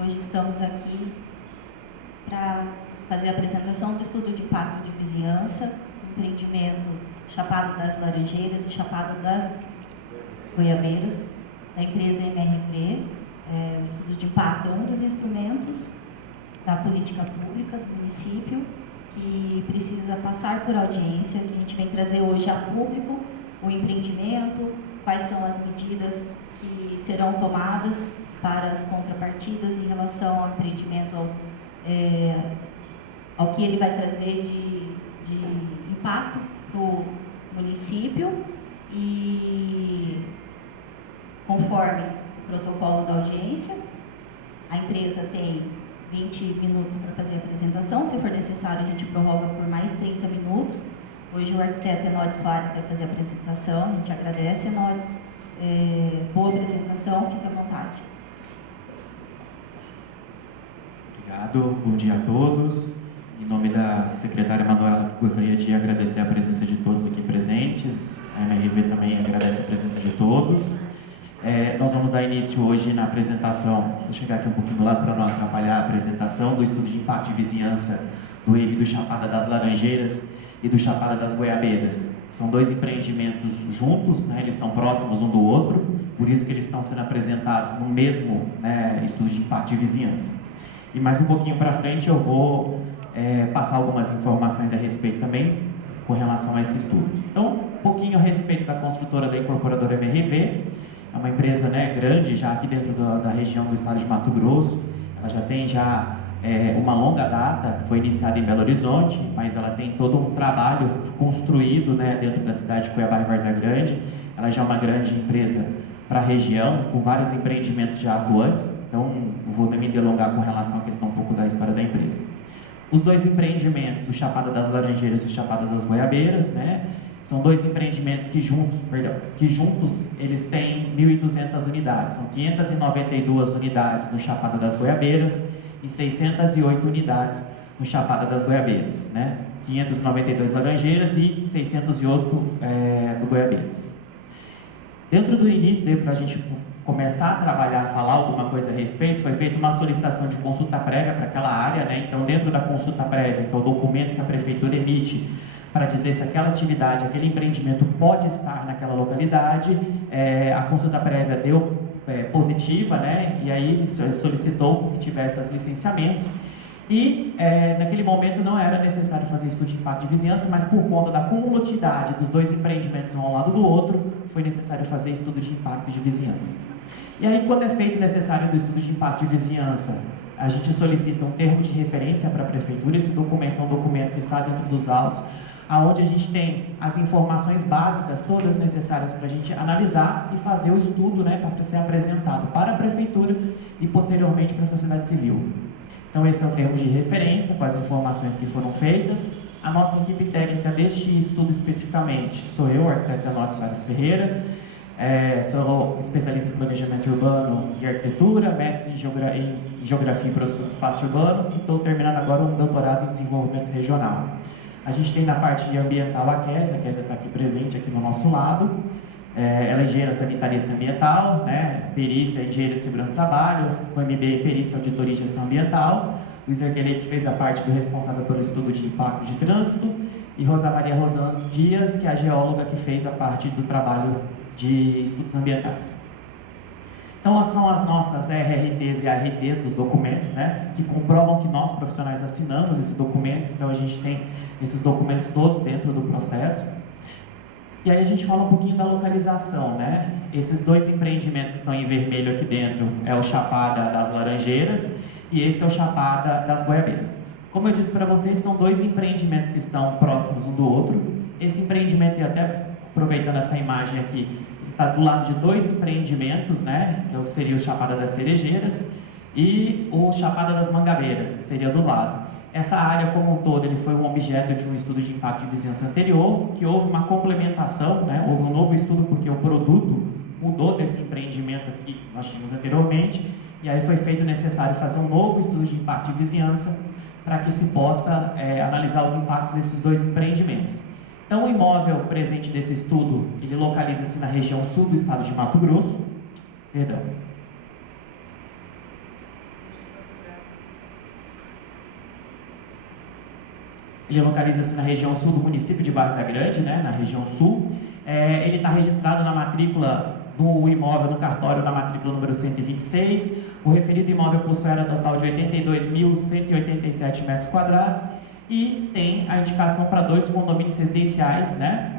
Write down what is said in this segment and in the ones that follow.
Hoje estamos aqui para fazer a apresentação do estudo de impacto de vizinhança, empreendimento Chapada das Laranjeiras e Chapada das Goiabeiras, da empresa MRV. O estudo de impacto é um dos instrumentos da política pública do município que precisa passar por audiência. A gente vem trazer hoje a público o empreendimento, quais são as medidas que serão tomadas para as contrapartidas em relação ao empreendimento, ao que ele vai trazer de impacto para o município, e conforme o protocolo da audiência, a empresa tem 20 minutos para fazer a apresentação. Se for necessário, a gente prorroga por mais 30 minutos. Hoje o arquiteto Enodes Soares vai fazer a apresentação. A gente agradece, Enodes. Boa apresentação, fique à vontade. Obrigado, bom dia a todos. Em nome da secretária Manuela, gostaria de agradecer a presença de todos aqui presentes. A MRV também agradece a presença de todos. Nós vamos dar início hoje na apresentação, vou chegar aqui um pouquinho do lado para não atrapalhar a apresentação, do estudo de impacto de vizinhança do EIV do Chapada das Laranjeiras e do Chapada das Goiabeiras. São dois empreendimentos juntos, né? Eles estão próximos um do outro, por isso que eles estão sendo apresentados no mesmo estudo de impacto de vizinhança. E mais um pouquinho para frente eu vou passar algumas informações a respeito também com relação a esse estudo. Então, um pouquinho a respeito da construtora da incorporadora MRV. É uma empresa grande já aqui dentro da região do estado de Mato Grosso. Ela já tem uma longa data, foi iniciada em Belo Horizonte, mas ela tem todo um trabalho construído dentro da cidade de Cuiabá e Várzea Grande. Ela já é uma grande empresa para a região, com vários empreendimentos já atuantes. Então, não vou me delongar com relação à questão um pouco da história da empresa. Os dois empreendimentos, o Chapada das Laranjeiras e o Chapada das Goiabeiras, são dois empreendimentos que juntos eles têm 1.200 unidades. São 592 unidades no Chapada das Goiabeiras e 608 unidades no Chapada das Goiabeiras, 592 Laranjeiras e 608 do Goiabeiras. Dentro do início, para a gente começar a trabalhar, falar alguma coisa a respeito, foi feita uma solicitação de consulta prévia para aquela área, Então, dentro da consulta prévia, que é o documento que a prefeitura emite para dizer se aquela atividade, aquele empreendimento pode estar naquela localidade, a consulta prévia deu positiva, e aí ele solicitou que tivesse os licenciamentos. E naquele momento não era necessário fazer estudo de impacto de vizinhança, mas por conta da cumulatividade dos dois empreendimentos um ao lado do outro, foi necessário fazer estudo de impacto de vizinhança. E aí, quando é feito necessário do estudo de impacto de vizinhança, a gente solicita um termo de referência para a prefeitura. Esse documento é um documento que está dentro dos autos, onde a gente tem as informações básicas todas necessárias para a gente analisar e fazer o estudo, para ser apresentado para a prefeitura e posteriormente para a sociedade civil. Então, esse é o termo de referência com as informações que foram feitas. A nossa equipe técnica deste estudo especificamente sou eu, arquiteto Enodes Soares Ferreira, sou especialista em planejamento urbano e arquitetura, mestre em geografia e produção do espaço urbano e estou terminando agora um doutorado em desenvolvimento regional. A gente tem na parte ambiental a Kézia está aqui presente aqui no nosso lado. Ela é engenheira sanitarista ambiental, perícia, engenheira de segurança do trabalho, com MBA em perícia, auditoria e gestão ambiental. Luiz Arquelete fez a parte do responsável pelo estudo de impacto de trânsito, e Rosa Maria Rosana Dias, que é a geóloga que fez a parte do trabalho de estudos ambientais. Então, são as nossas RRTs e ARTs dos documentos, que comprovam que nós, profissionais, assinamos esse documento. Então, a gente tem esses documentos todos dentro do processo. E aí a gente fala um pouquinho da localização, Esses dois empreendimentos que estão em vermelho aqui dentro é o Chapada das Laranjeiras e esse é o Chapada das Goiabeiras. Como eu disse para vocês, são dois empreendimentos que estão próximos um do outro. Esse empreendimento, e até aproveitando essa imagem aqui, está do lado de dois empreendimentos, que seria o Chapada das Cerejeiras e o Chapada das Mangabeiras, que seria do lado. Essa área como um todo ele foi um objeto de um estudo de impacto de vizinhança anterior, que houve uma complementação, houve um novo estudo porque o produto mudou desse empreendimento que nós tínhamos anteriormente, e aí foi feito necessário fazer um novo estudo de impacto de vizinhança para que se possa analisar os impactos desses dois empreendimentos. Então, o imóvel presente desse estudo, ele localiza-se na região sul do estado de Mato Grosso, Ele localiza-se na região sul do município de Várzea Grande, né, na região sul. Ele está registrado na matrícula do imóvel, no cartório, na matrícula número 126. O referido imóvel possui área total de 82.187 metros quadrados e tem a indicação para 2 condomínios residenciais, né,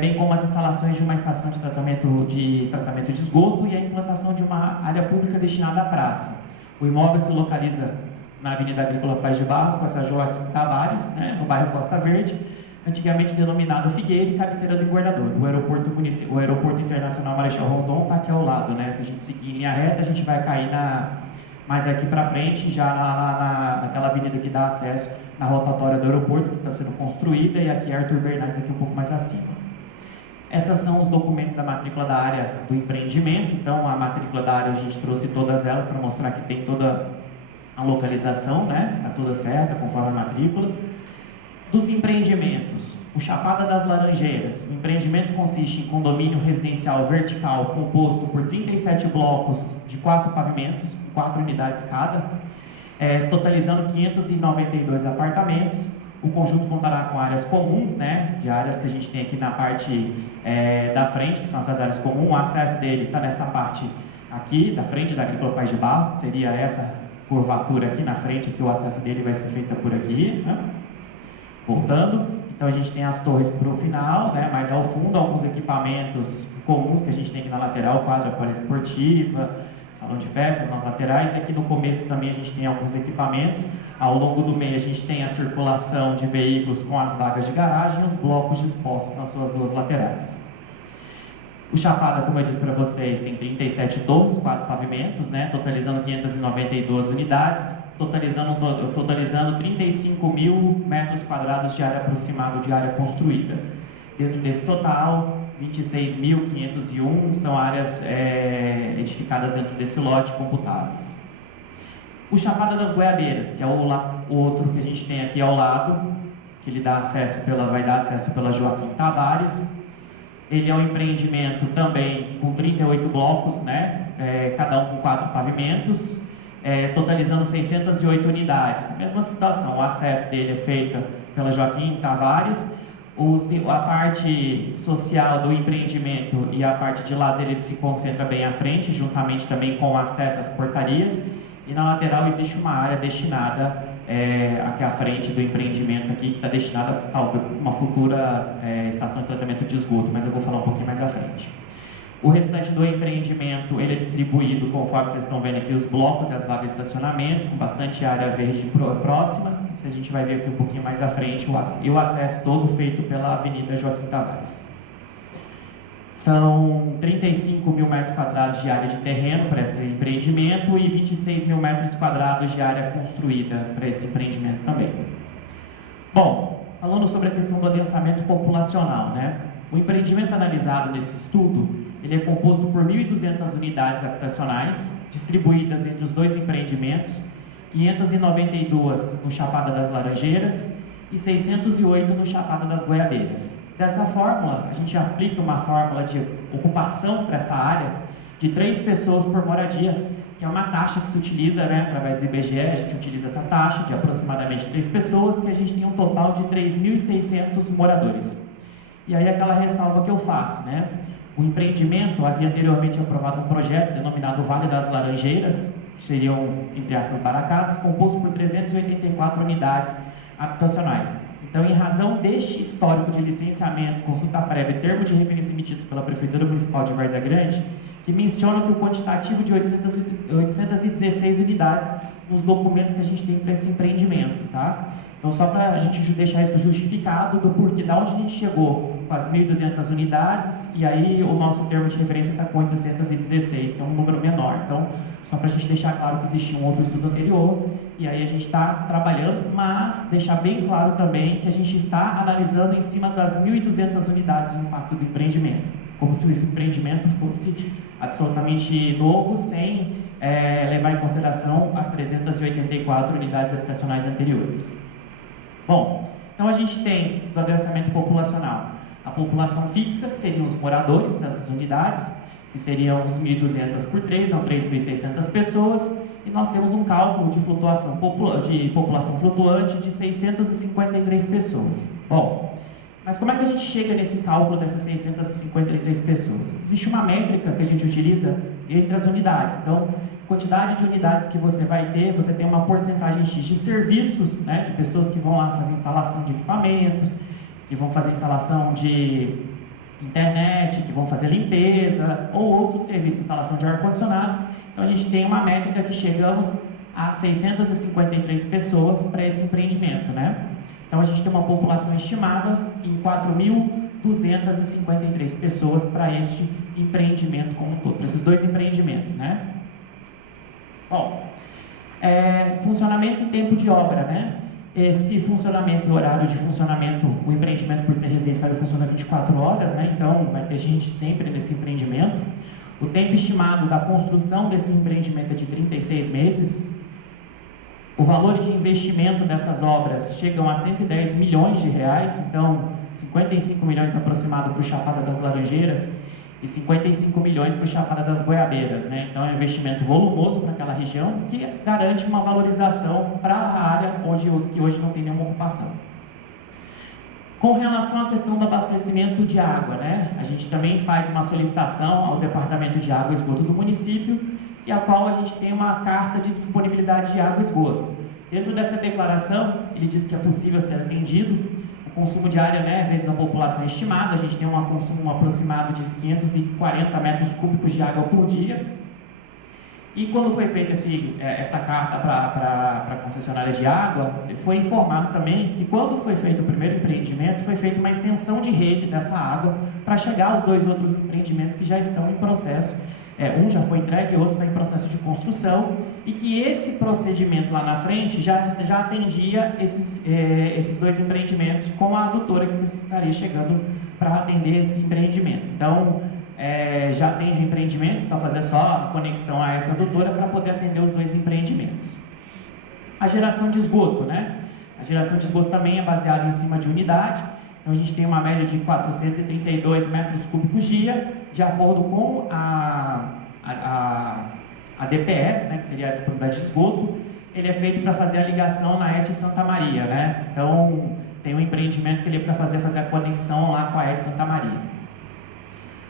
bem como as instalações de uma estação de tratamento de esgoto e a implantação de uma área pública destinada à praça. O imóvel se localiza na Avenida Agrícola Paz de Barros, com essa Joaquim Tavares, né, no bairro Costa Verde, antigamente denominado Figueira e cabeceira do Governador. O aeroporto internacional Marechal Rondon está aqui ao lado, né? Se a gente seguir em linha reta, a gente vai cair mais aqui para frente, já naquela avenida que dá acesso na rotatória do aeroporto, que está sendo construída, e aqui Arthur Bernardes, aqui um pouco mais acima. Essas são os documentos da matrícula da área do empreendimento. Então, a matrícula da área, a gente trouxe todas elas para mostrar que tem toda a localização, né? Está toda certa, conforme a matrícula. Dos empreendimentos, o Chapada das Laranjeiras. O empreendimento consiste em condomínio residencial vertical composto por 37 blocos de 4 pavimentos, 4 unidades cada, totalizando 592 apartamentos. O conjunto contará com áreas comuns, né, de áreas que a gente tem aqui na parte da frente, que são essas áreas comuns. O acesso dele está nessa parte aqui, da frente da Agrícola Paz de Barros, que seria essa curvatura aqui na frente, que o acesso dele vai ser feito por aqui, né? Voltando, então a gente tem as torres para o final, né? Mais ao fundo, alguns equipamentos comuns que a gente tem aqui na lateral, quadra poliesportiva, salão de festas nas laterais, e aqui no começo também a gente tem alguns equipamentos. Ao longo do meio a gente tem a circulação de veículos com as vagas de garagem e os blocos dispostos nas suas 2 laterais. O Chapada, como eu disse para vocês, tem 37 torres, 4 pavimentos, né, totalizando 592 unidades, totalizando 35 mil metros quadrados de área aproximada de área construída. Dentro desse total, 26.501 são áreas edificadas dentro desse lote computáveis. O Chapada das Goiabeiras, que é o outro que a gente tem aqui ao lado, que ele vai dar acesso pela Joaquim Tavares. Ele é um empreendimento também com 38 blocos, né? Cada um com 4 pavimentos, totalizando 608 unidades. Mesma situação, o acesso dele é feito pela Joaquim Tavares. A parte social do empreendimento e a parte de lazer ele se concentra bem à frente, juntamente também com o acesso às portarias. E na lateral existe uma área destinada aqui à frente do empreendimento aqui, que está destinada a talvez uma futura estação de tratamento de esgoto, mas eu vou falar um pouquinho mais à frente. O restante do empreendimento ele é distribuído conforme vocês estão vendo aqui os blocos e as vagas de estacionamento, com bastante área verde próxima. Isso a gente vai ver aqui um pouquinho mais à frente, e o acesso todo feito pela Avenida Joaquim Tavares. São 35 mil metros quadrados de área de terreno para esse empreendimento e 26 mil metros quadrados de área construída para esse empreendimento também. Bom, falando sobre a questão do adensamento populacional, né? O empreendimento analisado nesse estudo, ele é composto por 1.200 unidades habitacionais, distribuídas entre os 2 empreendimentos, 592 no Chapada das Laranjeiras e 608 no Chapada das Goiabeiras. Dessa fórmula, a gente aplica uma fórmula de ocupação para essa área de 3 pessoas por moradia, que é uma taxa que se utiliza, né, através do IBGE, a gente utiliza essa taxa de aproximadamente 3 pessoas, que a gente tem um total de 3.600 moradores. E aí aquela ressalva que eu faço, né? O empreendimento havia anteriormente aprovado um projeto denominado Vale das Laranjeiras, que seriam, entre aspas, para casas, composto por 384 unidades habitacionais. Então, em razão deste histórico de licenciamento, consulta prévia e termo de referência emitidos pela Prefeitura Municipal de Várzea Grande, que mencionam que o quantitativo de 816 unidades nos documentos que a gente tem para esse empreendimento, tá? Então, só para a gente deixar isso justificado do porquê, da onde a gente chegou com as 1.200 unidades, e aí o nosso termo de referência está com 816, que é um número menor. Então, só para a gente deixar claro que existia um outro estudo anterior, e aí a gente está trabalhando, mas deixar bem claro também que a gente está analisando em cima das 1.200 unidades o impacto do empreendimento, como se o empreendimento fosse absolutamente novo, sem levar em consideração as 384 unidades habitacionais anteriores. Bom, então a gente tem do adensamento populacional a população fixa, que seriam os moradores dessas unidades, que seriam os 1.200 por 3, então 3.600 pessoas, e nós temos um cálculo de flutuação de população flutuante de 653 pessoas. Bom, mas como é que a gente chega nesse cálculo dessas 653 pessoas? Existe uma métrica que a gente utiliza entre as unidades. Então, quantidade de unidades que você vai ter, você tem uma porcentagem X de serviços, né, de pessoas que vão lá fazer instalação de equipamentos, que vão fazer instalação de internet, que vão fazer limpeza, ou outros serviços, instalação de ar-condicionado. Então, a gente tem uma métrica que chegamos a 653 pessoas para esse empreendimento, né? Então, a gente tem uma população estimada em 4.253 pessoas para este empreendimento como um todo, para esses dois empreendimentos, né? Bom, funcionamento e tempo de obra, né? Esse funcionamento e horário de funcionamento, o empreendimento por ser residencial funciona 24 horas, né? Então vai ter gente sempre nesse empreendimento. O tempo estimado da construção desse empreendimento é de 36 meses. O valor de investimento dessas obras chegam a 110 milhões de reais, então 55 milhões aproximado para o Chapada das Laranjeiras e 55 milhões para o Chapada das Goiabeiras, né? Então é um investimento volumoso para aquela região que garante uma valorização para a área que hoje não tem nenhuma ocupação. Com relação à questão do abastecimento de água, né? A gente também faz uma solicitação ao Departamento de Água e Esgoto do município, e a qual a gente tem uma carta de disponibilidade de água e esgoto. Dentro dessa declaração, ele diz que é possível ser atendido o consumo diário, né, vezes a população estimada. A gente tem um consumo aproximado de 540 metros cúbicos de água por dia. E quando foi feita essa carta para a concessionária de água, foi informado também que quando foi feito o primeiro empreendimento, foi feita uma extensão de rede dessa água para chegar aos dois outros empreendimentos que já estão em processo. Um já foi entregue e outro está em processo de construção, e que esse procedimento lá na frente já atendia esses dois empreendimentos com a adutora que estaria chegando para atender esse empreendimento. Então, já atende o empreendimento, então fazer só a conexão a essa adutora para poder atender os dois empreendimentos. A geração de esgoto, né? A geração de esgoto também é baseada em cima de unidade. Então, a gente tem uma média de 432 metros cúbicos dia, de acordo com a DPE, né, que seria a disponibilidade de esgoto. Ele é feito para fazer a ligação na ET Santa Maria, né? Então, tem um empreendimento que ele é para fazer a conexão lá com a ET Santa Maria.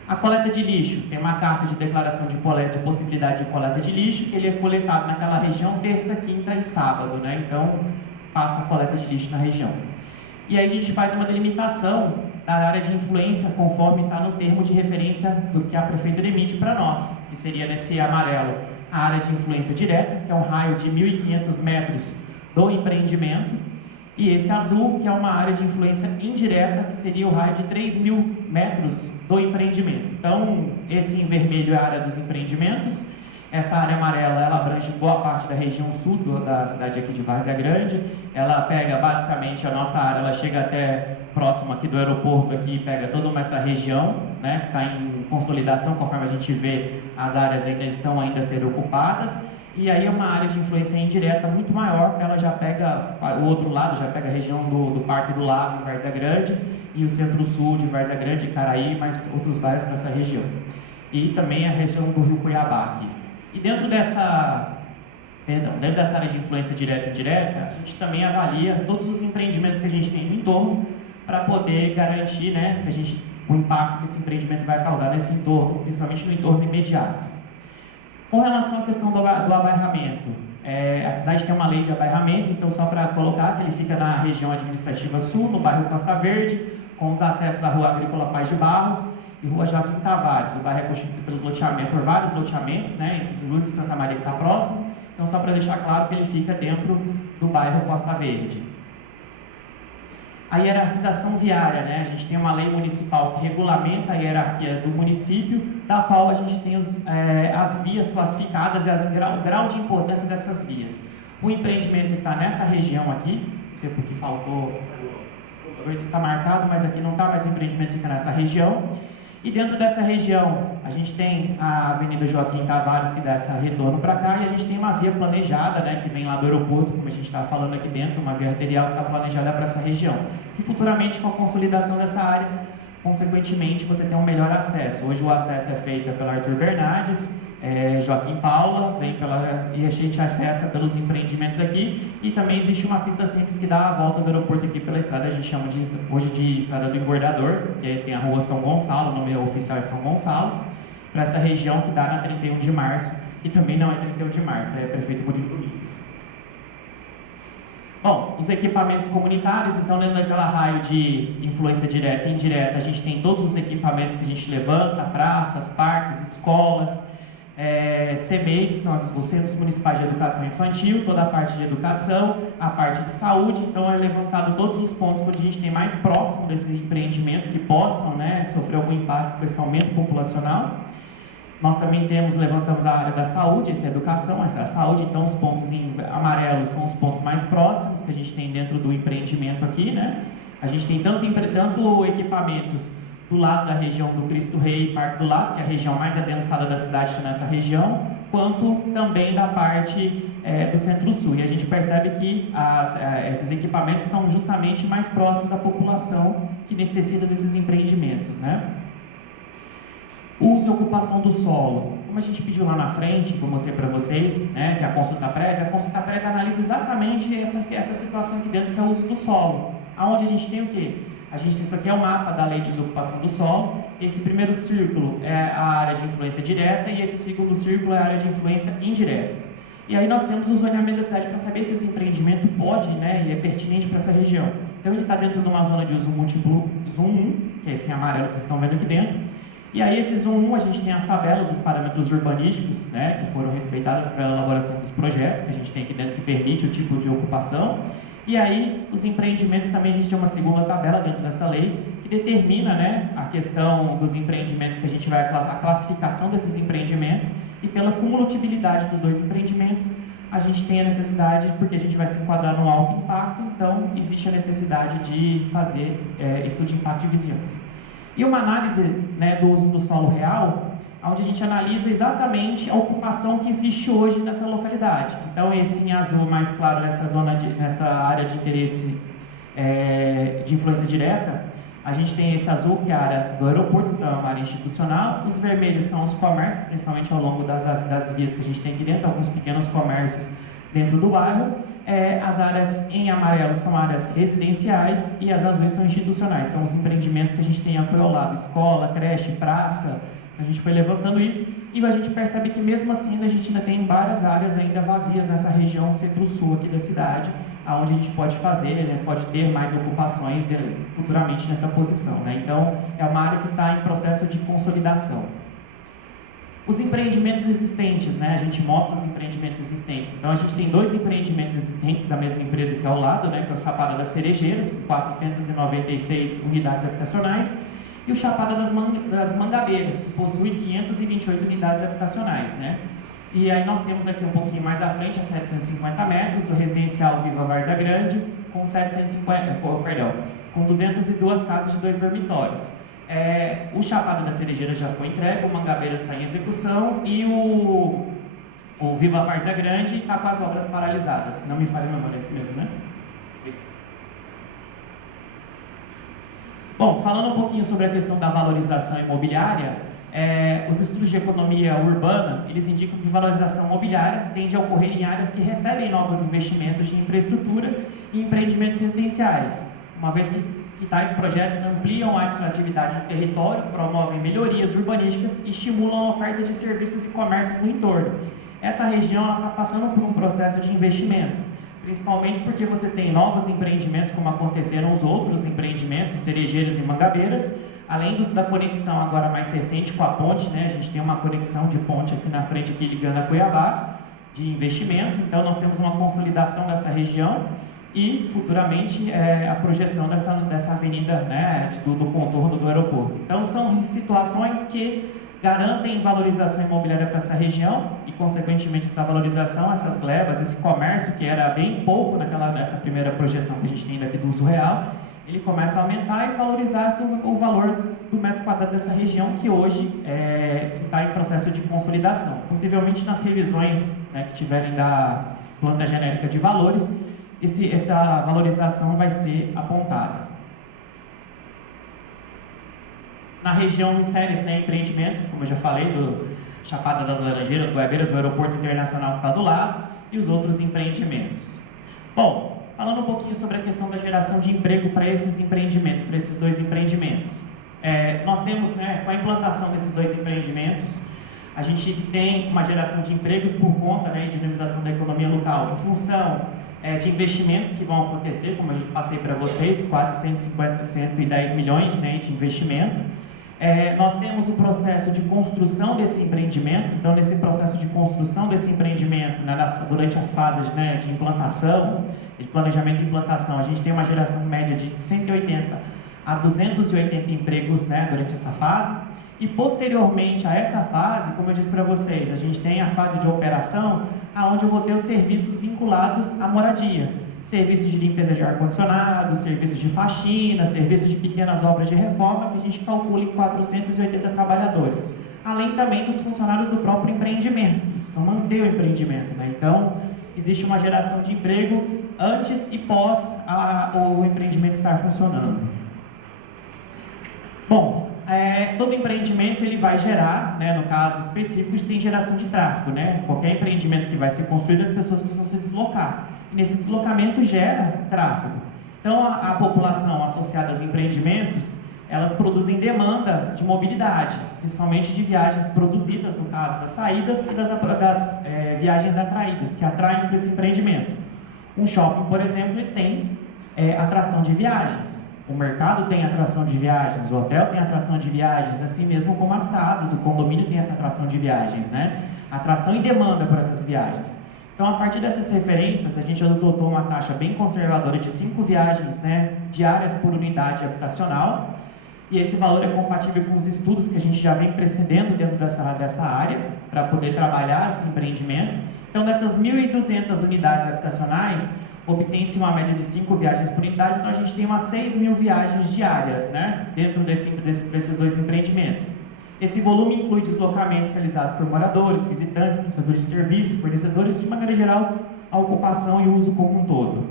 A coleta de lixo, tem uma carta de declaração de possibilidade de coleta de lixo, que ele é coletado naquela região terça, quinta e sábado, né? Então, passa a coleta de lixo na região. E aí a gente faz uma delimitação da área de influência conforme está no termo de referência do que a prefeitura emite para nós, que seria nesse amarelo a área de influência direta, que é um raio de 1.500 metros do empreendimento, e esse azul, que é uma área de influência indireta, que seria o raio de 3.000 metros do empreendimento. Então, esse em vermelho é a área dos empreendimentos. Essa área amarela, ela abrange boa parte da região sul da cidade aqui de Várzea Grande. Ela pega basicamente a nossa área, ela chega até próximo aqui do aeroporto, aqui pega toda essa região, né, que está em consolidação, conforme a gente vê, as áreas ainda estão a ser ocupadas. E aí é uma área de influência indireta muito maior, que ela já pega o outro lado, já pega a região do Parque do Lago, em Várzea Grande, e o centro-sul de Várzea Grande, Caraí, mais outros bairros para essa região. E também a região do Rio Cuiabá aqui. E dentro dessa área de influência direta e indireta, a gente também avalia todos os empreendimentos que a gente tem no entorno para poder garantir, né, o impacto que esse empreendimento vai causar nesse entorno, principalmente no entorno imediato. Com relação à questão do abairramento, a cidade tem uma lei de abairramento, então só para colocar que ele fica na região administrativa sul, no bairro Costa Verde, com os acessos à Rua Agrícola Paz de Barros e Rua Joaquim Tavares. O bairro é constituído por vários loteamentos, né, inclusive Santa Maria que está próximo, então só para deixar claro que ele fica dentro do bairro Costa Verde. A hierarquização viária, né? A gente tem uma lei municipal que regulamenta a hierarquia do município, da qual a gente tem as vias classificadas e o grau de importância dessas vias. O empreendimento está nessa região aqui, não sei porque faltou, ele está marcado, mas aqui não está, mas o empreendimento fica nessa região. E dentro dessa região, a gente tem a Avenida Joaquim Tavares, que dá esse retorno para cá, e a gente tem uma via planejada, né, que vem lá do aeroporto, como a gente está falando aqui dentro, uma via arterial que está planejada para essa região. E futuramente, com a consolidação dessa área, consequentemente, você tem um melhor acesso. Hoje o acesso é feito pelo Arthur Bernardes, Joaquim Paula, e a gente acessa pelos empreendimentos aqui, e também existe uma pista simples que dá a volta do aeroporto aqui pela estrada, a gente chama hoje de Estrada do Engordador, que tem a rua São Gonçalo, o nome oficial é São Gonçalo, para essa região que dá na 31 de março, e também não é 31 de março, é Prefeito Murilo Domingos. Bom, os equipamentos comunitários, então dentro daquela raio de influência direta e indireta, a gente tem todos os equipamentos que a gente levanta, praças, parques, escolas, CMEIs, que são os Centros Municipais de Educação Infantil, toda a parte de educação, a parte de saúde, então é levantado todos os pontos onde a gente tem mais próximo desse empreendimento que possam, né, sofrer algum impacto com esse aumento populacional. Nós também levantamos a área da saúde, essa é a educação, essa é a saúde, então os pontos em amarelo são os pontos mais próximos que a gente tem dentro do empreendimento aqui, né? A gente tem tanto equipamentos do lado da região do Cristo Rei e Parque do Lago, que é a região mais adensada da cidade nessa região, quanto também da parte do Centro-Sul. E a gente percebe que esses equipamentos estão justamente mais próximos da população que necessita desses empreendimentos, né? Uso e ocupação do solo. Como a gente pediu lá na frente, que eu mostrei para vocês, né, que é a consulta prévia analisa exatamente essa situação aqui dentro, que é o uso do solo. Aonde a gente tem o quê? Isso aqui é o mapa da Lei de Desocupação do Solo. Esse primeiro círculo é a área de influência direta e esse segundo círculo é a área de influência indireta. E aí nós temos o zoneamento da cidade para saber se esse empreendimento pode, né, e é pertinente para essa região. Então ele está dentro de uma zona de uso múltiplo Zoom 1, que é esse amarelo que vocês estão vendo aqui dentro. E aí esse Zoom 1 a gente tem as tabelas, os parâmetros urbanísticos, né, que foram respeitados para a elaboração dos projetos, que a gente tem aqui dentro que permite o tipo de ocupação. E aí os empreendimentos também a gente tem uma segunda tabela dentro dessa lei que determina, né, a questão dos empreendimentos, que a gente vai a classificação desses empreendimentos, e pela cumulatividade dos dois empreendimentos a gente tem a necessidade, porque a gente vai se enquadrar no alto impacto, então existe a necessidade de fazer estudo de impacto de vizinhança. E uma análise, né, do uso do solo real, onde a gente analisa exatamente a ocupação que existe hoje nessa localidade. Então, esse em azul mais claro, nessa área de interesse de influência direta, a gente tem esse azul, que é a área do aeroporto, então é uma área institucional. Os vermelhos são os comércios, principalmente ao longo das vias que a gente tem aqui dentro, alguns pequenos comércios dentro do bairro. As áreas em amarelo são áreas residenciais e as azuis são institucionais, são os empreendimentos que a gente tem apoio ao lado, escola, creche, praça. A gente foi levantando isso e a gente percebe que mesmo assim a gente ainda tem várias áreas ainda vazias nessa região centro-sul aqui da cidade, onde a gente pode fazer, né, pode ter mais ocupações futuramente nessa posição, né? Então é uma área que está em processo de consolidação. Os empreendimentos existentes, né? A gente mostra os empreendimentos existentes. Então a gente tem dois empreendimentos existentes da mesma empresa que é ao lado, né? Que é o Chapada das Cerejeiras, com 496 unidades habitacionais, e o Chapada das Mangabeiras, que possui 528 unidades habitacionais, né? E aí nós temos aqui um pouquinho mais à frente, a 750 metros, o residencial Viva Várzea Grande, com 202 casas de 2 dormitórios. O Chapada da Cerejeira já foi entregue, o Mangabeiras está em execução e o Viva Várzea Grande está com as obras paralisadas. Não me falha a memória, é esse mesmo, né? Bom, falando um pouquinho sobre a questão da valorização imobiliária, os estudos de economia urbana, eles indicam que valorização imobiliária tende a ocorrer em áreas que recebem novos investimentos de infraestrutura e empreendimentos residenciais, uma vez que tais projetos ampliam a atratividade do território, promovem melhorias urbanísticas e estimulam a oferta de serviços e comércios no entorno. Essa região está passando por um processo de investimento, principalmente porque você tem novos empreendimentos, como aconteceram os outros empreendimentos, Cerejeiras e Mangabeiras, além da conexão agora mais recente com a ponte, né? A gente tem uma conexão de ponte aqui na frente, aqui ligando a Cuiabá, de investimento. Então nós temos uma consolidação dessa região e futuramente a projeção dessa avenida, né, do contorno do aeroporto. Então são situações que garantem valorização imobiliária para essa região e consequentemente essa valorização, essas glebas, esse comércio que era bem pouco nessa primeira projeção que a gente tem daqui do uso real, ele começa a aumentar e valorizar o valor do metro quadrado dessa região, que hoje está em processo de consolidação. Possivelmente nas revisões, né, que tiverem da planta genérica de valores, essa valorização vai ser apontada. Na região insere-se, né, empreendimentos, como eu já falei, Chapada das Laranjeiras, Goiabeiras, o aeroporto internacional que está do lado e os outros empreendimentos. Bom, falando um pouquinho sobre a questão da geração de emprego para esses empreendimentos, para esses dois empreendimentos. Nós temos, com a implantação desses dois empreendimentos, a gente tem uma geração de empregos por conta de dinamização da economia local, em função de investimentos que vão acontecer, como a gente passei para vocês, quase 110 milhões de investimento. Nós temos o processo de construção desse empreendimento, então nesse processo de construção desse empreendimento, durante as fases de implantação, de planejamento e implantação, a gente tem uma geração média de 180 a 280 empregos durante essa fase. E posteriormente a essa fase, como eu disse para vocês, a gente tem a fase de operação, onde eu vou ter os serviços vinculados à moradia. Serviços de limpeza de ar-condicionado, serviços de faxina, serviços de pequenas obras de reforma, que a gente calcula em 480 trabalhadores. Além também dos funcionários do próprio empreendimento, que precisam manter o empreendimento. Então, existe uma geração de emprego antes e pós o empreendimento estar funcionando. Bom, todo empreendimento ele vai gerar, no caso específico, tem geração de tráfego. Qualquer empreendimento que vai ser construído, as pessoas precisam se deslocar. E nesse deslocamento gera tráfego. Então, a população associada aos empreendimentos, elas produzem demanda de mobilidade, principalmente de viagens produzidas, no caso das saídas e das viagens atraídas, que atraem para esse empreendimento. Um shopping, por exemplo, ele tem atração de viagens. O mercado tem atração de viagens, o hotel tem atração de viagens, assim mesmo como as casas, o condomínio tem essa atração de viagens, Atração e demanda por essas viagens. Então, a partir dessas referências, a gente adotou uma taxa bem conservadora de 5 viagens diárias por unidade habitacional, e esse valor é compatível com os estudos que a gente já vem precedendo dentro dessa área, para poder trabalhar esse empreendimento. Então, dessas 1.200 unidades habitacionais, obtém-se uma média de 5 viagens por unidade, então a gente tem umas 6.000 viagens diárias, dentro desses dois empreendimentos. Esse volume inclui deslocamentos realizados por moradores, visitantes, prestadores de serviço, fornecedores, de maneira geral, a ocupação e o uso como um todo.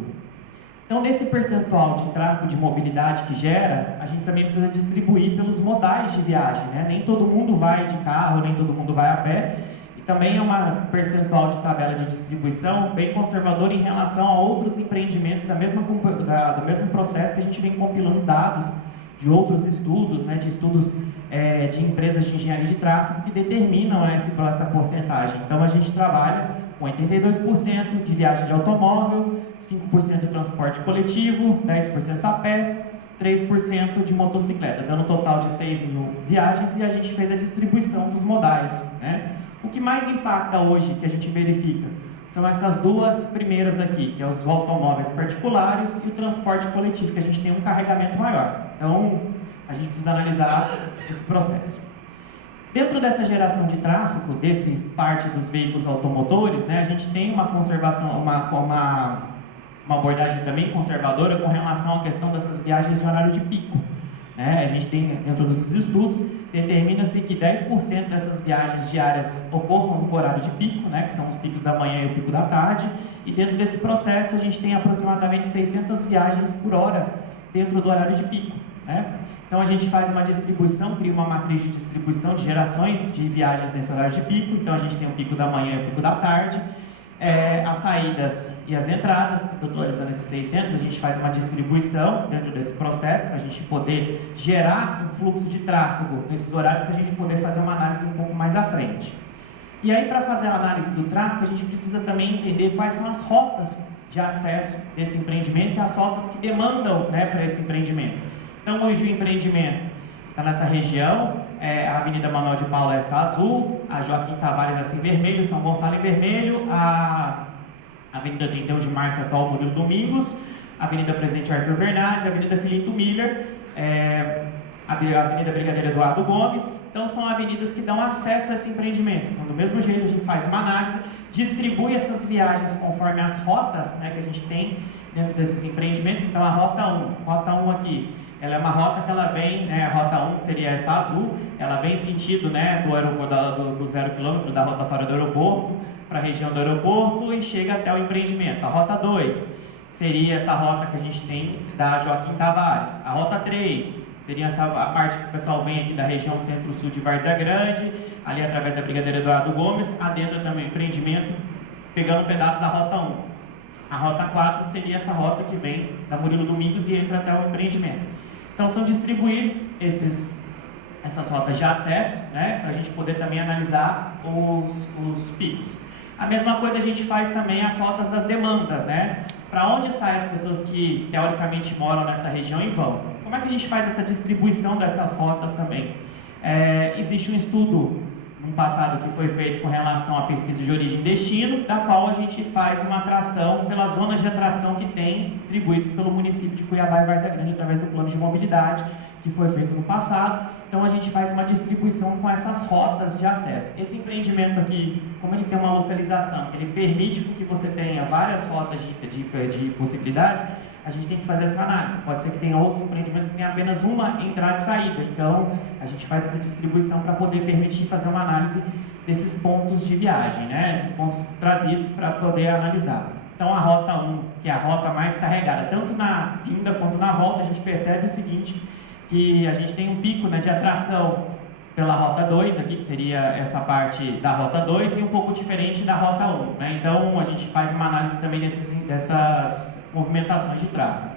Então, desse percentual de tráfego de mobilidade que gera, a gente também precisa distribuir pelos modais de viagem, Nem todo mundo vai de carro, nem todo mundo vai a pé. Também é uma percentual de tabela de distribuição bem conservadora em relação a outros empreendimentos do mesmo processo que a gente vem compilando dados de outros estudos, de estudos de empresas de engenharia de tráfego que determinam essa porcentagem. Então, a gente trabalha com 82% de viagem de automóvel, 5% de transporte coletivo, 10% a pé, 3% de motocicleta, dando um total de 6.000 viagens, e a gente fez a distribuição dos modais, O que mais impacta hoje, que a gente verifica, são essas duas primeiras aqui, que é os automóveis particulares e o transporte coletivo, que a gente tem um carregamento maior. Então, a gente precisa analisar esse processo. Dentro dessa geração de tráfego, desse parte dos veículos automotores, a gente tem uma conservação, uma abordagem também conservadora com relação à questão dessas viagens de horário de pico. A gente tem, dentro desses estudos, determina-se que 10% dessas viagens diárias ocorram no horário de pico, que são os picos da manhã e o pico da tarde, e dentro desse processo a gente tem aproximadamente 600 viagens por hora dentro do horário de pico. Então a gente faz uma distribuição, cria uma matriz de distribuição de gerações de viagens nesse horário de pico. Então a gente tem o pico da manhã e o pico da tarde, as saídas e as entradas, totalizando esses 600, a gente faz uma distribuição dentro desse processo para a gente poder gerar um fluxo de tráfego nesses horários, para a gente poder fazer uma análise um pouco mais à frente. E aí, para fazer a análise do tráfego, a gente precisa também entender quais são as rotas de acesso desse empreendimento e as rotas que demandam para esse empreendimento. Então, hoje o empreendimento está nessa região, a Avenida Manuel de Paula é essa azul, a Joaquim Tavares essa em vermelho, São Gonçalo em vermelho, a Avenida 31 de Março é atual Murilo Domingos, a Avenida Presidente Arthur Bernardes, a Avenida Filinto Miller, a Avenida Brigadeiro Eduardo Gomes. Então são avenidas que dão acesso a esse empreendimento. Então, do mesmo jeito, a gente faz uma análise, distribui essas viagens conforme as rotas que a gente tem dentro desses empreendimentos. Então a rota 1 aqui, ela é uma rota que ela vem, a rota 1, que seria essa azul, ela vem em sentido do aeroporto, do 0 km da rotatória do aeroporto para a região do aeroporto e chega até o empreendimento. A rota 2 seria essa rota que a gente tem da Joaquim Tavares. A rota 3 seria a parte que o pessoal vem aqui da região centro-sul de Várzea Grande, ali através da Brigadeiro Eduardo Gomes, adentra também o empreendimento, pegando um pedaço da Rota 1. A Rota 4 seria essa rota que vem da Murilo Domingos e entra até o empreendimento. Então são distribuídos essas rotas de acesso, né, para a gente poder também analisar os picos. A mesma coisa a gente faz também as rotas das demandas, né? Para onde saem as pessoas que teoricamente moram nessa região e vão? Como é que a gente faz essa distribuição dessas rotas também? Existe um estudo no passado que foi feito com relação à pesquisa de origem e destino, da qual a gente faz uma atração pelas zonas de atração que tem distribuídos pelo município de Cuiabá e Várzea Grande através do plano de mobilidade que foi feito no passado. Então a gente faz uma distribuição com essas rotas de acesso. Esse empreendimento aqui, como ele tem uma localização, ele permite que você tenha várias rotas de possibilidades, a gente tem que fazer essa análise. Pode ser que tenha outros empreendimentos que tenham apenas uma entrada e saída. Então a gente faz essa distribuição para poder permitir fazer uma análise desses pontos de viagem, né? Esses pontos trazidos para poder analisar. Então a Rota 1, que é a rota mais carregada, tanto na vinda quanto na volta, a gente percebe o seguinte, que a gente tem um pico, né, de atração pela Rota 2, aqui, que seria essa parte da Rota 2, e um pouco diferente da Rota 1. Né? Então, a gente faz uma análise também dessas movimentações de tráfego.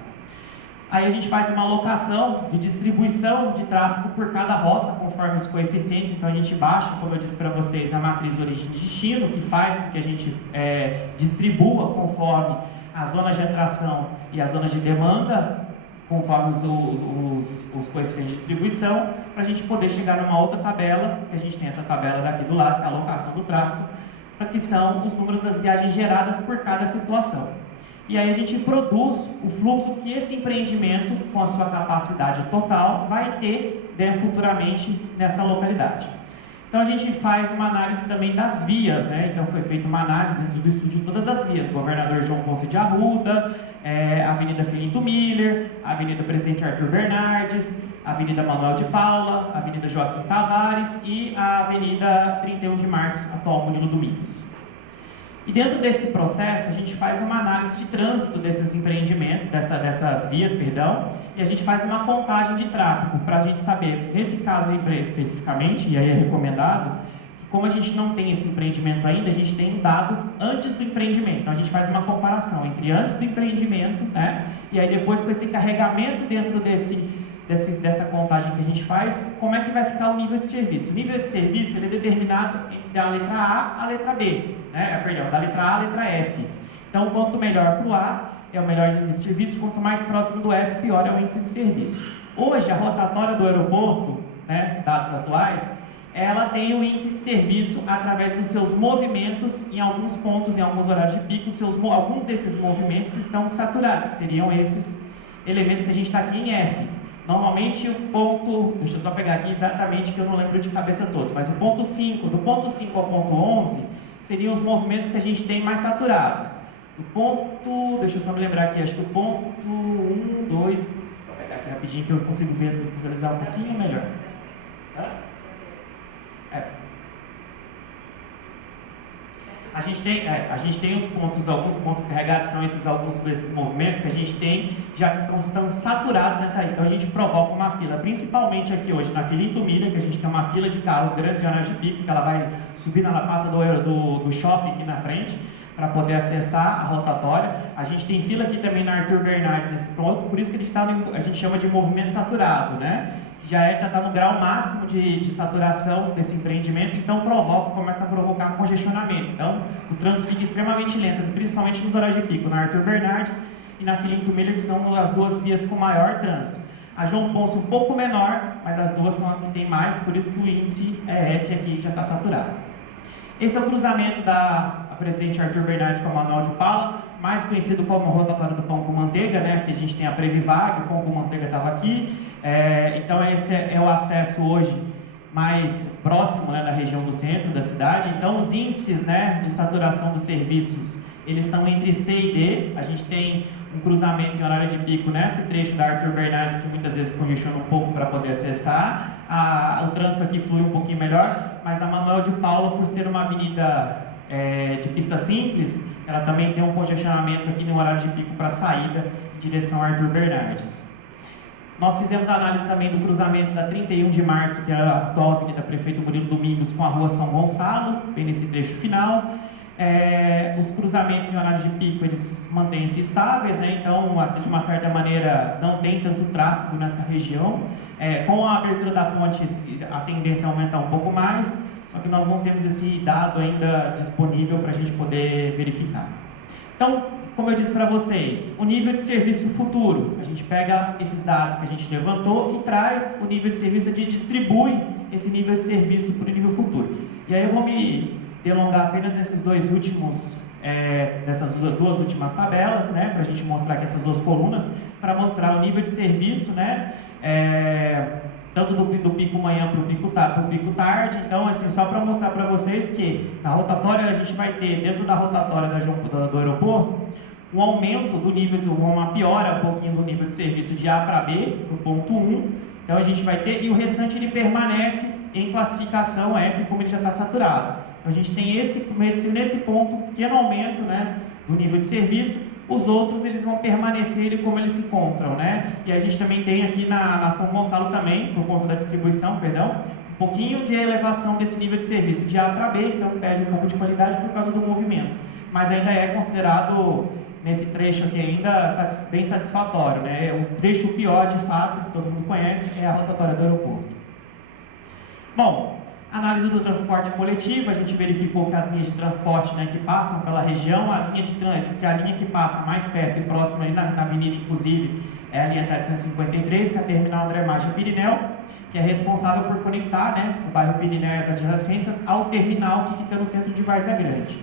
Aí a gente faz uma alocação de distribuição de tráfego por cada rota, conforme os coeficientes. Então, a gente baixa, como eu disse para vocês, a matriz origem e destino, que faz com que a gente distribua conforme as zonas de atração e as zonas de demanda, conforme os coeficientes de distribuição, para a gente poder chegar numa outra tabela, que a gente tem essa tabela daqui do lado, que é a alocação do tráfego, para que são os números das viagens geradas por cada situação. E aí a gente produz o fluxo que esse empreendimento, com a sua capacidade total, vai ter futuramente nessa localidade. Então a gente faz uma análise também das vias, né? Então foi feita uma análise dentro do estudo de todas as vias, Governador João Ponce de Arruda, Avenida Filinto Miller, Avenida Presidente Arthur Bernardes, Avenida Manuel de Paula, Avenida Joaquim Tavares e a Avenida 31 de Março, atual Murilo Domingos. E dentro desse processo, a gente faz uma análise de trânsito desses empreendimentos, dessas vias, e a gente faz uma contagem de tráfego, para a gente saber, nesse caso aí especificamente, e aí é recomendado, que como a gente não tem esse empreendimento ainda, a gente tem um dado antes do empreendimento. Então a gente faz uma comparação entre antes do empreendimento, né, e aí depois com esse carregamento dentro dessa contagem que a gente faz, como é que vai ficar o nível de serviço. O nível de serviço ele é determinado da letra A à letra B, né? Da letra A à letra F. Então, quanto melhor para o A, é o melhor índice de serviço, quanto mais próximo do F, pior é o índice de serviço. Hoje, a rotatória do aeroporto, né, dados atuais, ela tem o índice de serviço através dos seus movimentos em alguns pontos, em alguns horários de pico, alguns desses movimentos estão saturados, que seriam esses elementos que a gente está aqui em F. Normalmente o ponto, deixa eu só pegar aqui exatamente que eu não lembro de cabeça todos, mas o ponto 5, do ponto 5 ao ponto 11, seriam os movimentos que a gente tem mais saturados. Do ponto, deixa eu só me lembrar aqui, acho que o ponto 1, 2, vou pegar aqui rapidinho que eu consigo visualizar um pouquinho melhor. Tá? A gente tem alguns pontos carregados, são alguns desses movimentos que a gente tem, já que estão saturados nessa aí. Então a gente provoca uma fila, principalmente aqui hoje, na Filinto Miller, que a gente tem uma fila de carros grandes em horários de pico, que ela vai subindo, ela passa do shopping aqui na frente, para poder acessar a rotatória. A gente tem fila aqui também na Arthur Bernardes nesse ponto, por isso que a gente chama de movimento saturado, né? Já está no grau máximo de saturação desse empreendimento, então começa a provocar congestionamento. Então, o trânsito fica extremamente lento, principalmente nos horários de pico, na Arthur Bernardes e na Filinto Miller, que são as duas vias com maior trânsito. A João Ponce um pouco menor, mas as duas são as que tem mais, por isso que o índice F aqui já está saturado. Esse é o cruzamento da Presidente Arthur Bernardes com a Manuel de Paula, mais conhecido como rotatória do Pão com Manteiga, né? Que a gente tem a Previvag, o Pão com Manteiga estava aqui. Então esse é o acesso hoje mais próximo, né, da região do centro da cidade. Então os índices, né, de saturação dos serviços, eles estão entre C e D. A gente tem um cruzamento em horário de pico nesse trecho da Arthur Bernardes, que muitas vezes congestiona um pouco para poder acessar. O trânsito aqui flui um pouquinho melhor, mas a Manuel de Paula, por ser uma avenida de pista simples, ela também tem um congestionamento aqui no horário de pico para saída em direção a Arthur Bernardes. Nós fizemos a análise também do cruzamento da 31 de março, que é a atual Avenida Prefeito Murilo Domingos, com a Rua São Gonçalo, bem nesse trecho final. Os cruzamentos em horário de pico, eles mantêm-se estáveis, né? Então, de uma certa maneira, não tem tanto tráfego nessa região. Com a abertura da ponte, a tendência é aumentar um pouco mais, só que nós não temos esse dado ainda disponível para a gente poder verificar. Então, como eu disse para vocês, o nível de serviço futuro, a gente pega esses dados que a gente levantou e traz o nível de serviço, a gente distribui esse nível de serviço para o nível futuro. E aí eu vou me delongar apenas nesses dessas duas últimas tabelas, né, para a gente mostrar aqui essas duas colunas, para mostrar o nível de serviço, né, tanto do pico manhã para o pico tarde. Então, assim, só para mostrar para vocês que na rotatória a gente vai ter, dentro da rotatória do aeroporto, um aumento do nível, uma piora um pouquinho do nível de serviço de A para B, no ponto 1. Então a gente vai ter, e o restante ele permanece em classificação F, como ele já está saturado. Então a gente tem nesse ponto um pequeno aumento, né, do nível de serviço. Os outros eles vão permanecer como eles se encontram, né? E a gente também tem aqui na São Gonçalo também, por conta da distribuição, perdão, um pouquinho de elevação desse nível de serviço de A para B, então perde um pouco de qualidade por causa do movimento. Mas ainda é considerado, nesse trecho aqui ainda, bem satisfatório, né? O trecho pior, de fato, que todo mundo conhece, é a rotatória do aeroporto. Bom, análise do transporte coletivo, a gente verificou que as linhas de transporte, né, que passam pela região, a linha que passa mais perto e próxima aí na avenida, inclusive, é a linha 753, que é a terminal André Maggi Pirineu, que é responsável por conectar, né, o bairro Pirineu e as adjacências ao terminal que fica no centro de Várzea Grande.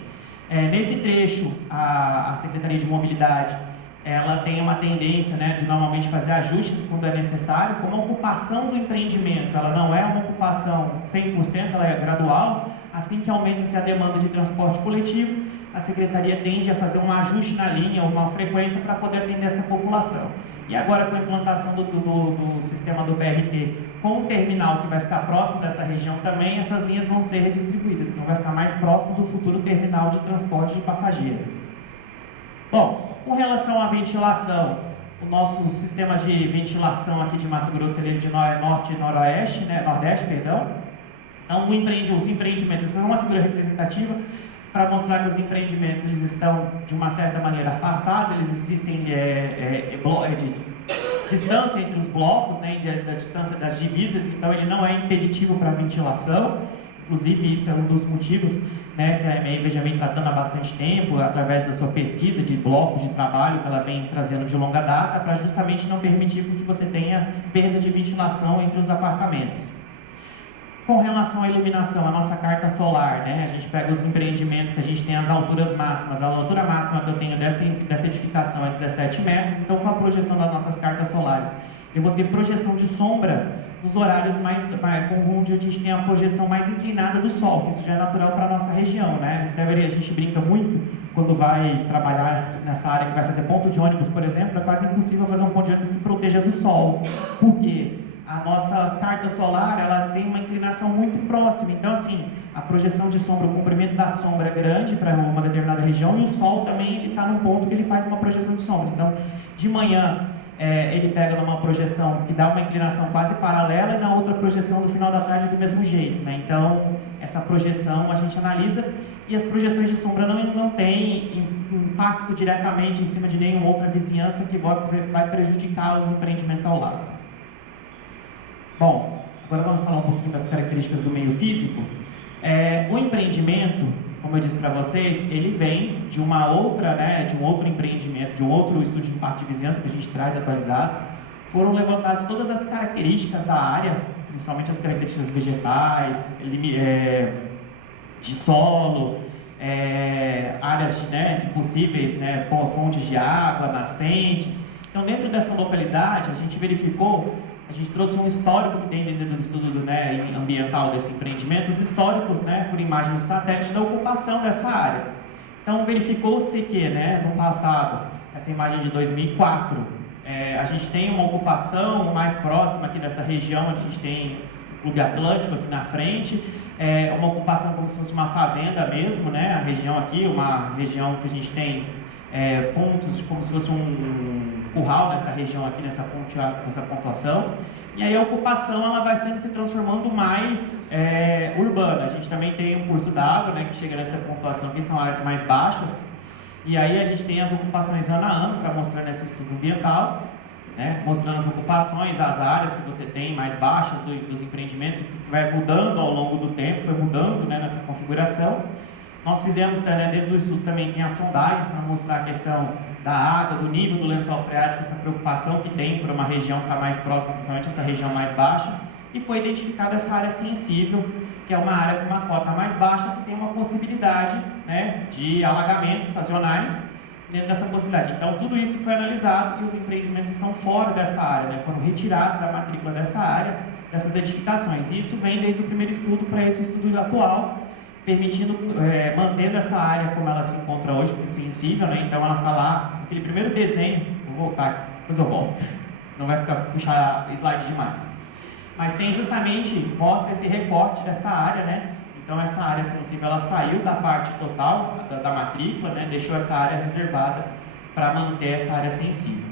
Nesse trecho, a Secretaria de Mobilidade, ela tem uma tendência, né, de normalmente fazer ajustes quando é necessário. Como a ocupação do empreendimento, ela não é uma ocupação 100%, ela é gradual. Assim que aumenta-se a demanda de transporte coletivo, a Secretaria tende a fazer um ajuste na linha, uma frequência para poder atender essa população. E agora, com a implantação do sistema do BRT, com o terminal que vai ficar próximo dessa região também, essas linhas vão ser redistribuídas, então vai ficar mais próximo do futuro terminal de transporte de passageiro. Bom, com relação à ventilação, o nosso sistema de ventilação aqui de Mato Grosso ele é de norte e noroeste, né, nordeste, perdão. Então, os empreendimentos, isso é uma figura representativa para mostrar que os empreendimentos eles estão, de uma certa maneira, afastados, eles existem distância entre os blocos, né, da distância das divisas, então ele não é impeditivo para a ventilação. Inclusive, isso é um dos motivos, né, que a MRV já vem tratando há bastante tempo, através da sua pesquisa de blocos de trabalho que ela vem trazendo de longa data, para justamente não permitir que você tenha perda de ventilação entre os apartamentos. Com relação à iluminação, a nossa carta solar, né, a gente pega os empreendimentos que a gente tem as alturas máximas. A altura máxima que eu tenho dessa edificação é 17 metros, então com a projeção das nossas cartas solares, eu vou ter projeção de sombra nos horários onde a gente tem a projeção mais inclinada do sol, que isso já é natural para a nossa região, né? Então a gente brinca muito quando vai trabalhar nessa área que vai fazer ponto de ônibus, por exemplo, é quase impossível fazer um ponto de ônibus que proteja do sol. Por quê? A nossa carta solar, ela tem uma inclinação muito próxima, então assim, a projeção de sombra, o comprimento da sombra é grande para uma determinada região, e o sol também ele está num ponto que ele faz uma projeção de sombra. Então, de manhã, ele pega numa projeção que dá uma inclinação quase paralela, e na outra projeção do final da tarde do mesmo jeito, né? Então, essa projeção a gente analisa, e as projeções de sombra não têm impacto diretamente em cima de nenhuma outra vizinhança que vai prejudicar os empreendimentos ao lado. Bom, agora vamos falar um pouquinho das características do meio físico. O empreendimento, como eu disse para vocês, ele vem de uma outra, né, de um outro empreendimento, de um outro estudo de impacto de vizinhança que a gente traz atualizado. Foram levantadas todas as características da área, principalmente as características vegetais, de solo, áreas de possíveis, né, fontes de água, nascentes. Então, dentro dessa localidade, a gente verificou, a gente trouxe um histórico que tem dentro do estudo, né, ambiental desse empreendimento, os históricos, né, por imagens de satélite da ocupação dessa área. Então, verificou-se que, né, no passado, essa imagem de 2004, a gente tem uma ocupação mais próxima aqui dessa região, onde a gente tem o Clube Atlântico aqui na frente, uma ocupação como se fosse uma fazenda mesmo, né, a região aqui, uma região que a gente tem pontos como se fosse curral nessa região aqui, nessa pontuação. E aí a ocupação ela vai se transformando mais urbana. A gente também tem um curso d'água, né, que chega nessa pontuação, que são áreas mais baixas. E aí a gente tem as ocupações ano a ano, para mostrar nesse estudo ambiental, né, mostrando as ocupações, as áreas que você tem mais baixas dos empreendimentos, que vai mudando ao longo do tempo, foi mudando, né, nessa configuração. Nós fizemos, né, dentro do estudo também tem as sondagens para mostrar a questão da água, do nível do lençol freático, essa preocupação que tem para uma região que está mais próxima, principalmente essa região mais baixa, e foi identificada essa área sensível, que é uma área com uma cota mais baixa, que tem uma possibilidade, né, de alagamentos sazonais dentro dessa possibilidade. Então, tudo isso foi analisado e os empreendimentos estão fora dessa área, né, foram retirados da matrícula dessa área, dessas edificações. E isso vem desde o primeiro estudo para esse estudo atual, permitindo, mantendo essa área como ela se encontra hoje, porque é sensível, né? Então ela está lá, aquele primeiro desenho, vou voltar, depois eu volto, senão vai puxar slide demais. Mas tem justamente, mostra esse recorte dessa área, né? Então essa área sensível, ela saiu da parte total da matrícula, né? Deixou essa área reservada para manter essa área sensível.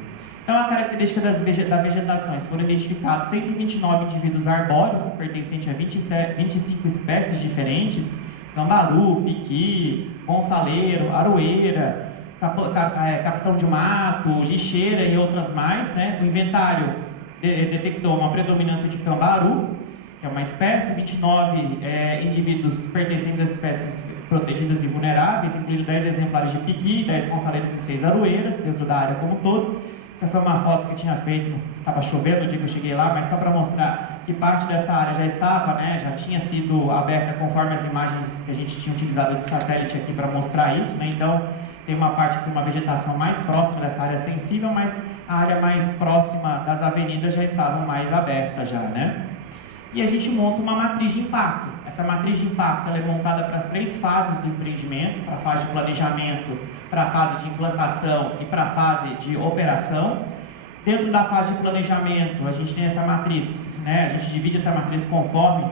Então a característica da vegetação, foram identificados 129 indivíduos arbóreos, pertencentes a 25 espécies diferentes, cambaru, piqui, gonçaleiro, aroeira, capitão de mato, lixeira e outras mais, né? O inventário detectou uma predominância de cambaru, que é uma espécie, 29 indivíduos pertencentes a espécies protegidas e vulneráveis, incluindo 10 exemplares de piqui, 10 gonçaleiros e 6 aroeiras, dentro da área como um todo. Essa foi uma foto que eu tinha feito, estava chovendo no dia que eu cheguei lá, mas só para mostrar que parte dessa área já estava, né, já tinha sido aberta conforme as imagens que a gente tinha utilizado de satélite aqui para mostrar isso, né? Então tem uma parte que tem uma vegetação mais próxima dessa área sensível, mas a área mais próxima das avenidas já estavam mais abertas já, né? E a gente monta uma matriz de impacto. Essa matriz de impacto ela é montada para as 3 fases do empreendimento, para a fase de planejamento, para a fase de implantação e para a fase de operação. Dentro da fase de planejamento, a gente tem essa matriz, né? A gente divide essa matriz conforme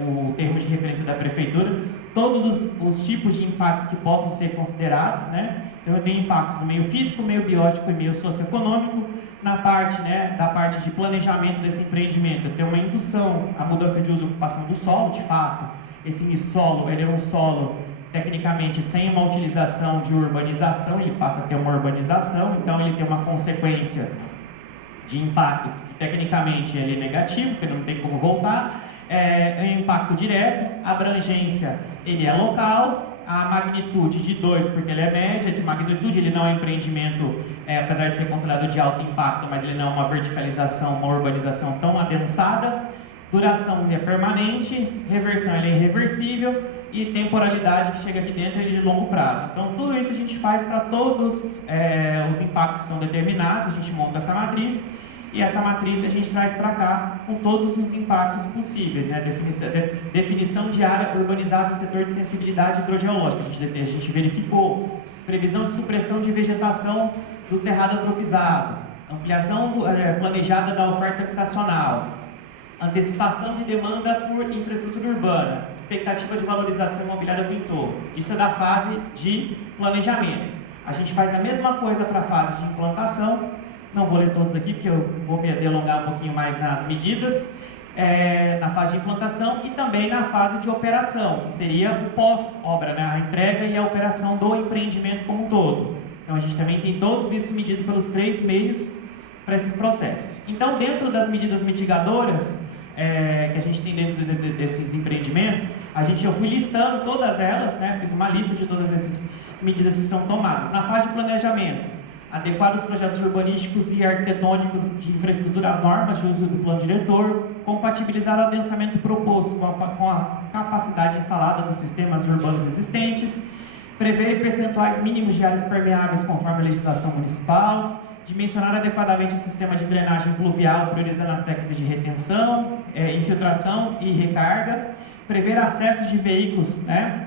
o termo de referência da prefeitura, todos os tipos de impacto que possam ser considerados, né? Então eu tenho impactos no meio físico, meio biótico e meio socioeconômico. Na parte, né, da parte de planejamento desse empreendimento, eu tenho uma indução, a mudança de uso e ocupação do solo, de fato. Esse solo, ele é um solo tecnicamente sem uma utilização de urbanização, ele passa a ter uma urbanização, então ele tem uma consequência de impacto que tecnicamente ele é negativo, porque não tem como voltar, é um impacto direto, a abrangência ele é local, a magnitude de 2, porque ele é média de magnitude, ele não é um empreendimento, apesar de ser considerado de alto impacto, mas ele não é uma verticalização, uma urbanização tão adensada, duração é permanente, reversão ele é irreversível, e temporalidade que chega aqui dentro ele é de longo prazo. Então tudo isso a gente faz para todos os impactos que são determinados, a gente monta essa matriz, e essa matriz a gente traz para cá com todos os impactos possíveis, né? Definição de área urbanizada no setor de sensibilidade hidrogeológica, a gente verificou, previsão de supressão de vegetação do cerrado antropizado, ampliação planejada da oferta habitacional, antecipação de demanda por infraestrutura urbana, expectativa de valorização imobiliária do entorno. Isso é da fase de planejamento. A gente faz a mesma coisa para a fase de implantação. Não vou ler todos aqui, porque eu vou me delongar um pouquinho mais nas medidas, na fase de implantação e também na fase de operação, que seria o pós-obra, né? A entrega e a operação do empreendimento como um todo. Então a gente também tem todos isso medido pelos 3 meios para esses processos. Então, dentro das medidas mitigadoras que a gente tem dentro desses empreendimentos, eu fui listando todas elas, né? Fiz uma lista de todas essas medidas que são tomadas. Na fase de planejamento, adequar os projetos urbanísticos e arquitetônicos de infraestrutura às normas de uso do plano diretor, compatibilizar o adensamento proposto com a capacidade instalada dos sistemas urbanos existentes, prever percentuais mínimos de áreas permeáveis conforme a legislação municipal, dimensionar adequadamente o sistema de drenagem pluvial, priorizando as técnicas de retenção, infiltração e recarga, prever acessos de veículos, né?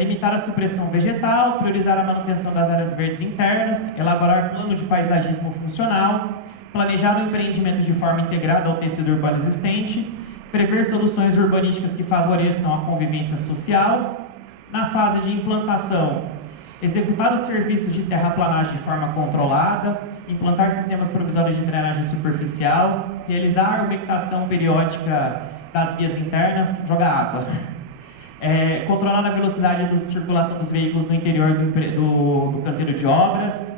Limitar a supressão vegetal, priorizar a manutenção das áreas verdes internas, elaborar plano de paisagismo funcional, planejar o empreendimento de forma integrada ao tecido urbano existente, prever soluções urbanísticas que favoreçam a convivência social. Na fase de implantação, executar os serviços de terraplanagem de forma controlada, implantar sistemas provisórios de drenagem superficial, realizar a umectação periódica das vias internas, jogar água, controlar a velocidade de circulação dos veículos no interior do canteiro de obras,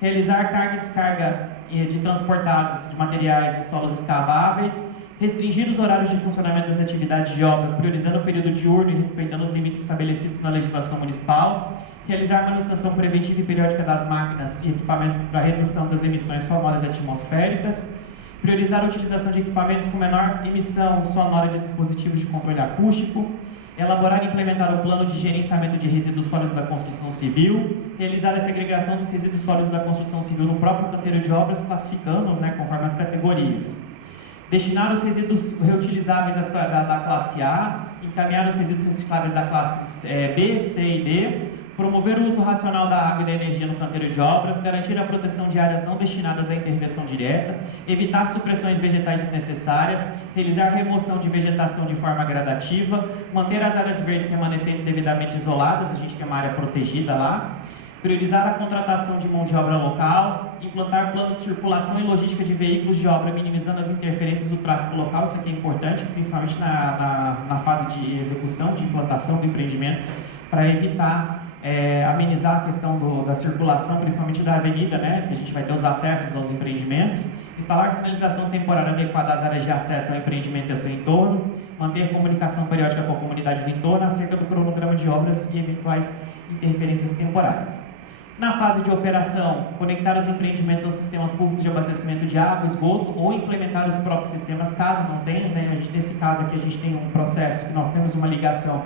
realizar carga e descarga de transportados de materiais e solos escaváveis, restringir os horários de funcionamento das atividades de obra, priorizando o período diurno e respeitando os limites estabelecidos na legislação municipal, realizar manutenção preventiva e periódica das máquinas e equipamentos para redução das emissões sonoras atmosféricas, priorizar a utilização de equipamentos com menor emissão sonora de dispositivos de controle acústico, elaborar e implementar o plano de gerenciamento de resíduos sólidos da construção civil, realizar a segregação dos resíduos sólidos da construção civil no próprio canteiro de obras, classificando-os, conforme as categorias. Destinar os resíduos reutilizáveis da classe A, encaminhar os resíduos recicláveis da classe B, C e D, promover o uso racional da água e da energia no canteiro de obras, garantir a proteção de áreas não destinadas à intervenção direta, evitar supressões vegetais desnecessárias, realizar remoção de vegetação de forma gradativa, manter as áreas verdes remanescentes devidamente isoladas, a gente tem uma área protegida lá, priorizar a contratação de mão de obra local, implantar plano de circulação e logística de veículos de obra, minimizando as interferências do tráfego local, isso aqui é importante, principalmente na fase de execução, de implantação do empreendimento, para evitar amenizar a questão da circulação, principalmente da avenida, que a gente vai ter os acessos aos empreendimentos, instalar sinalização temporária adequada às áreas de acesso ao empreendimento e ao seu entorno, manter comunicação periódica com a comunidade do entorno acerca do cronograma de obras e eventuais interferências temporárias. Na fase de operação, conectar os empreendimentos aos sistemas públicos de abastecimento de água, esgoto ou implementar os próprios sistemas, caso não tenha, nesse caso aqui a gente tem um processo que nós temos uma ligação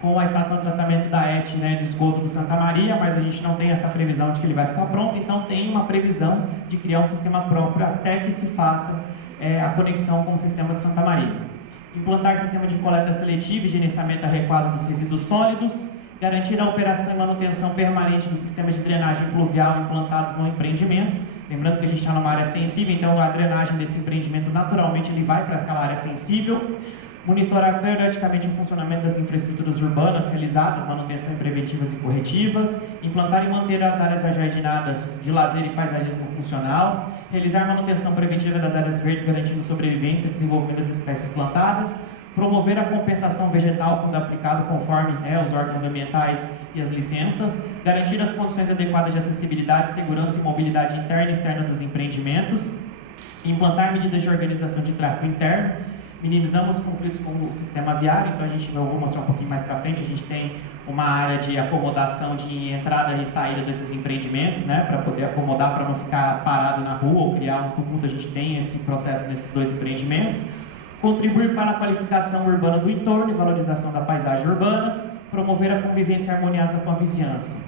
com a estação de tratamento da ET, de esgoto do Santa Maria, mas a gente não tem essa previsão de que ele vai ficar pronto, então tem uma previsão de criar um sistema próprio até que se faça a conexão com o sistema de Santa Maria. Implantar sistema de coleta seletiva e gerenciamento adequado dos resíduos sólidos, garantir a operação e manutenção permanente dos sistemas de drenagem pluvial implantados no empreendimento, lembrando que a gente está numa área sensível, então a drenagem desse empreendimento naturalmente ele vai para aquela área sensível, monitorar periodicamente o funcionamento das infraestruturas urbanas realizadas, manutenção preventivas e corretivas, implantar e manter as áreas ajardinadas de lazer e paisagismo funcional, realizar manutenção preventiva das áreas verdes, garantindo sobrevivência e desenvolvimento das espécies plantadas, promover a compensação vegetal quando aplicado conforme os órgãos ambientais e as licenças, garantir as condições adequadas de acessibilidade, segurança e mobilidade interna e externa dos empreendimentos, implantar medidas de organização de tráfego interno, minimizamos conflitos com o sistema viário, então eu vou mostrar um pouquinho mais para frente, a gente tem uma área de acomodação de entrada e saída desses empreendimentos, para poder acomodar, para não ficar parado na rua ou criar um tumulto, a gente tem esse processo nesses dois empreendimentos. Contribuir para a qualificação urbana do entorno e valorização da paisagem urbana, promover a convivência harmoniosa com a vizinhança.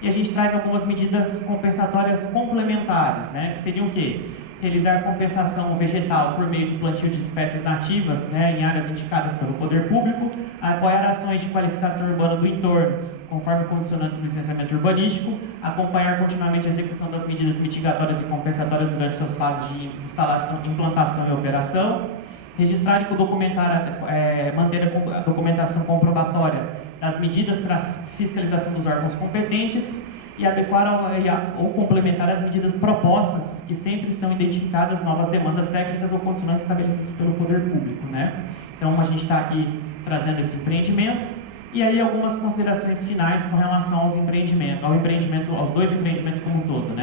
E a gente traz algumas medidas compensatórias complementares, que seriam o quê? Realizar compensação vegetal por meio de plantio de espécies nativas, em áreas indicadas pelo poder público, apoiar ações de qualificação urbana do entorno, conforme condicionantes do licenciamento urbanístico, acompanhar continuamente a execução das medidas mitigatórias e compensatórias durante suas fases de instalação, implantação e operação, registrar e manter a documentação comprobatória das medidas para fiscalização dos órgãos competentes e adequar ou complementar as medidas propostas, que sempre são identificadas novas demandas técnicas ou condicionantes estabelecidas pelo poder público, Então a gente está aqui trazendo esse empreendimento e aí algumas considerações finais com relação aos aos dois empreendimentos como um todo,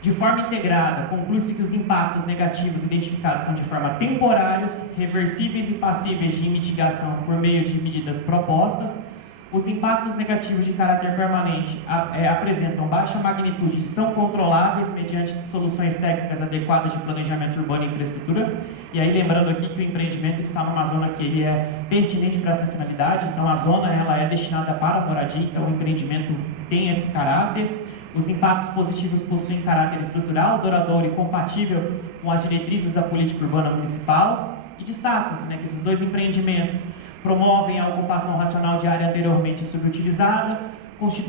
De forma integrada, conclui-se que os impactos negativos identificados são de forma temporários, reversíveis e passíveis de mitigação por meio de medidas propostas. Os impactos negativos de caráter permanente apresentam baixa magnitude e são controláveis mediante soluções técnicas adequadas de planejamento urbano e infraestrutura. E aí lembrando aqui que o empreendimento está numa zona que ele é pertinente para essa finalidade, então a zona ela é destinada para a moradia, então o empreendimento tem esse caráter. Os impactos positivos possuem caráter estrutural, duradouro e compatível com as diretrizes da política urbana municipal. E destacam-se que esses dois empreendimentos promovem a ocupação racional de área anteriormente subutilizada,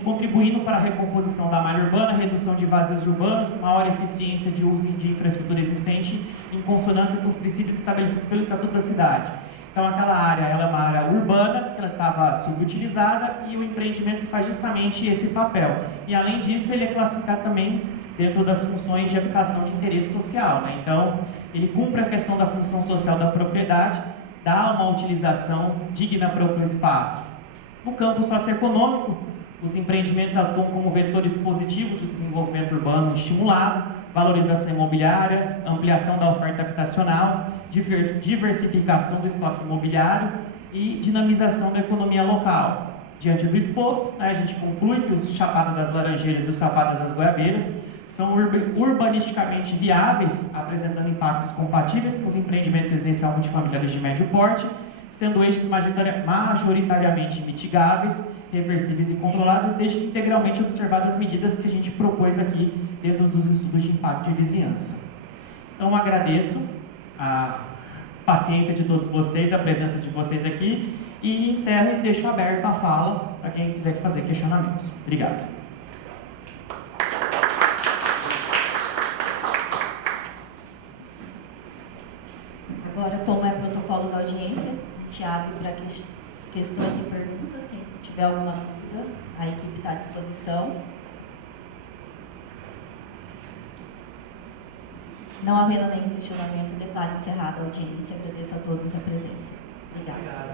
contribuindo para a recomposição da malha urbana, redução de vazios urbanos, maior eficiência de uso de infraestrutura existente, em consonância com os princípios estabelecidos pelo Estatuto da Cidade. Então, aquela área ela é uma área urbana, que ela estava subutilizada, e o empreendimento faz justamente esse papel. E, além disso, ele é classificado também dentro das funções de habitação de interesse social, né? Então, ele cumpre a questão da função social da propriedade, dá uma utilização digna para o espaço. No campo socioeconômico, os empreendimentos atuam como vetores positivos de desenvolvimento urbano estimulado, valorização imobiliária, ampliação da oferta habitacional, diversificação do estoque imobiliário e dinamização da economia local. Diante do exposto, a gente conclui que os Chapada das Laranjeiras e os Chapada das Goiabeiras são urbanisticamente viáveis, apresentando impactos compatíveis com os empreendimentos residenciais multifamiliares de médio porte, sendo estes majoritariamente mitigáveis, reversíveis e controláveis, desde que integralmente observadas as medidas que a gente propôs aqui dentro dos estudos de impacto de vizinhança. Então, agradeço a paciência de todos vocês, a presença de vocês aqui, e encerro e deixo aberto a fala para quem quiser fazer questionamentos. Obrigado. Agora, como é protocolo da audiência, a gente abre para questões e perguntas. Quem tiver alguma dúvida, a equipe está à disposição. Não havendo nenhum questionamento, declaro encerrada a audiência. Agradeço a todos a presença. Obrigada.